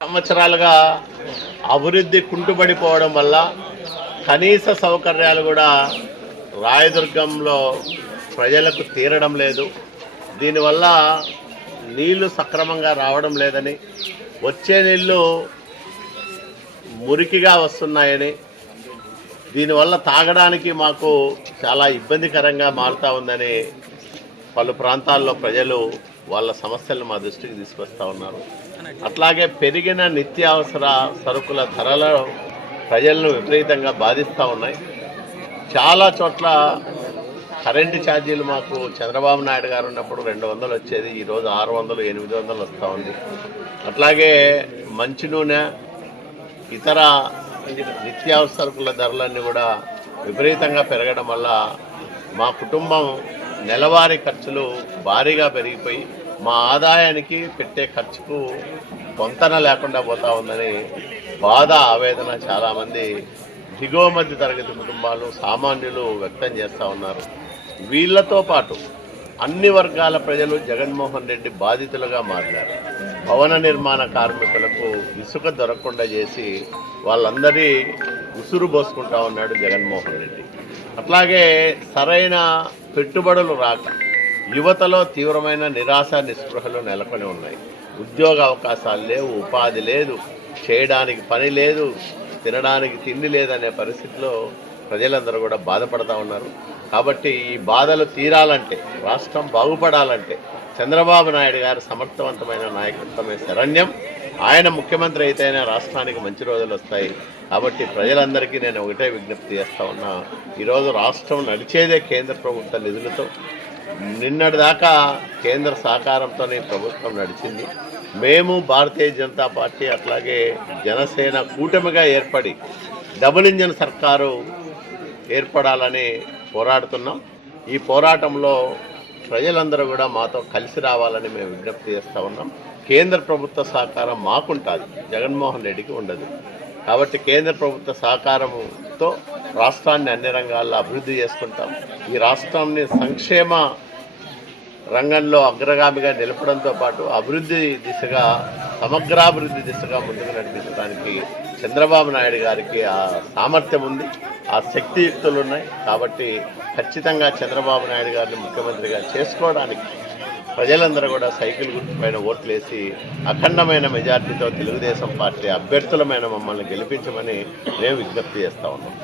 సంవత్సరాలుగా అభివృద్ధి కుంటుపడిపోవడం వల్ల కనీస సౌకర్యాలు కూడా రాయదుర్గంలో ప్రజలకు తీరడం లేదు. దీనివల్ల నీళ్ళు సక్రమంగా రావడం లేదని వచ్చే నీళ్ళు మురికిగా వస్తున్నాయని దీనివల్ల తాగడానికి మాకు చాలా ఇబ్బందికరంగా మారుతూ ఉందని పలు ప్రాంతాల్లో ప్రజలు వాళ్ళ సమస్యలను మా దృష్టికి తీసుకొస్తా ఉన్నారు. అట్లాగే పెరిగిన నిత్యావసర సరుకుల ధరలు ప్రజలను విపరీతంగా బాధిస్తూ ఉన్నాయి. చాలా చోట్ల కరెంటు ఛార్జీలు మాకు చంద్రబాబు నాయుడు గారు ఉన్నప్పుడు రెండు వందలు వచ్చేది ఈరోజు ఆరు వందలు ఎనిమిది వందలు వస్తూ ఉంది. అట్లాగే మంచి నూనె ఇతర నిత్యావసరకుల ధరలన్నీ కూడా విపరీతంగా పెరగడం వల్ల మా కుటుంబం నెలవారీ ఖర్చులు భారీగా పెరిగిపోయి మా ఆదాయానికి పెట్టే ఖర్చుకు పొంతన లేకుండా పోతా ఉందని బాధ ఆవేదన చాలామంది దిగువ మధ్య తరగతి కుటుంబాలు సామాన్యులు వ్యక్తం చేస్తూ ఉన్నారు. వీళ్ళతో పాటు అన్ని వర్గాల ప్రజలు జగన్మోహన్ రెడ్డి బాధితులుగా మారినారు. భవన నిర్మాణ కార్మికులకు ఇసుక దొరకకుండా చేసి వాళ్ళందరి ఉసురు పోసుకుంటా ఉన్నాడు జగన్మోహన్ రెడ్డి. అట్లాగే సరైన పెట్టుబడులు రాక యువతలో తీవ్రమైన నిరాశ నిస్పృహలు నెలకొని ఉన్నాయి. ఉద్యోగ అవకాశాలు లేవు ఉపాధి లేదు చేయడానికి పని లేదు తినడానికి తిండి లేదనే పరిస్థితిలో ప్రజలందరూ కూడా బాధపడతా ఉన్నారు. కాబట్టి ఈ బాధలు తీరాలంటే రాష్ట్రం బాగుపడాలంటే చంద్రబాబు నాయుడు గారు సమర్థవంతమైన నాయకత్వమే శరణ్యం. ఆయన ముఖ్యమంత్రి అయితేనే రాష్ట్రానికి మంచి రోజులు వస్తాయి. కాబట్టి ప్రజలందరికీ నేను ఒకటే విజ్ఞప్తి చేస్తా ఉన్నా. ఈరోజు రాష్ట్రం నడిచేదే కేంద్ర ప్రభుత్వ నిధులతో. నిన్నటిదాకా కేంద్ర సహకారంతోనే ప్రభుత్వం నడిచింది. మేము భారతీయ జనతా పార్టీ అట్లాగే జనసేన కూటమిగా ఏర్పడి డబుల్ ఇంజన్ సర్కారు ఏర్పడాలని పోరాడుతున్నాం. ఈ పోరాటంలో ప్రజలందరూ కూడా మాతో కలిసి రావాలని మేము విజ్ఞప్తి చేస్తూ ఉన్నాం. కేంద్ర ప్రభుత్వ సహకారం మాకుంటుంది. జగన్మోహన్ రెడ్డికి ఉండదు. కాబట్టి కేంద్ర ప్రభుత్వ సహకారంతో రాష్ట్రాన్ని అన్ని రంగాల్లో అభివృద్ధి చేసుకుంటాం. ఈ రాష్ట్రాన్ని సంక్షేమ రంగంలో అగ్రగామిగా నిలపడంతో పాటు అభివృద్ధి దిశగా సమగ్రాభివృద్ధి దిశగా ముందుకు నడిపించడానికి చంద్రబాబు నాయుడు గారికి ఆ సామర్థ్యం ఉంది. ఆ శక్తియుక్తులు ఉన్నాయి. కాబట్టి ఖచ్చితంగా చంద్రబాబు నాయుడు గారిని ముఖ్యమంత్రిగా చేసుకోవడానికి ప్రజలందరూ కూడా సైకిల్ గుర్తుపైన ఓట్లేసి అఖండమైన మెజార్టీతో తెలుగుదేశం పార్టీ అభ్యర్థులమైన మమ్మల్ని గెలిపించమని మేము విజ్ఞప్తి చేస్తా ఉన్నాం.